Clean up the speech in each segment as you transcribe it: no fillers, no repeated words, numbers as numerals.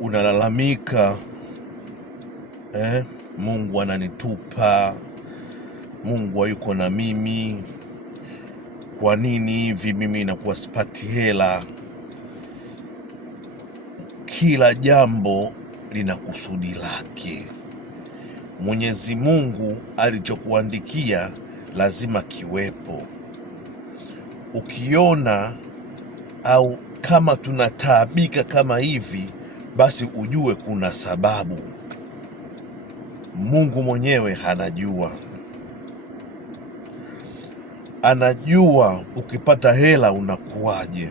unalalamika, Mungu ananitupa, Mungu hayuko na mimi, kwa nini hivi mimi nakuwa sipati hela? Kila jambo lina kusudi lake. Mwenyezi Mungu alichokuandikia lazima kiwepo. Ukiona au kama tunataabika kama hivi, basi ujue kuna sababu. Mungu mwenyewe anajua ukipata hela unakuwaje,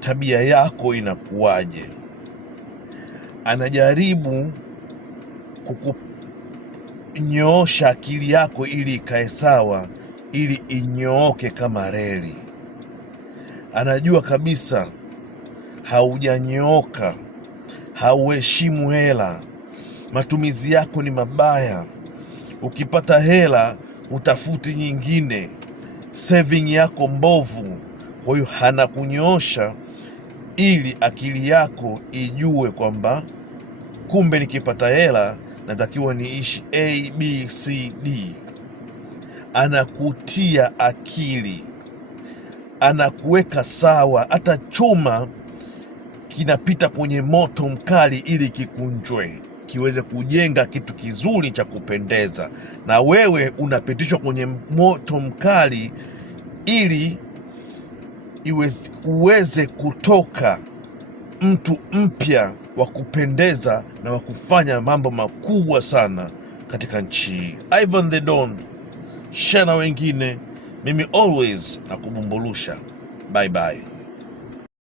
tabia yako inakuwaje. Anajaribu kukunyoosha akili yako ili ikae sawa, ili inyooke kama reli. Anajua kabisa haujanyooka, hauheshimu hela, matumizi yako ni mabaya. Ukipata hela utafuti nyingine, saving yako mbovu. Kwa hiyo anakunyoosha ili akili yako ijue kwamba kumbe nikipata hela natakiwa niishi ABCD. Anakutia akili, anakuweka sawa. Hata chuma kinapita kwenye moto mkali ili kikunjwe, kiweze kujenga kitu kizuri cha kupendeza. Na wewe unapitishwa kwenye moto mkali ili uweze kutoka mtu mpya wa kupendeza na wa kufanya mambo makubwa sana katika nchi hii. Ivan the Don, share na wengine. Mimi always nakubumbulusha. Bye bye.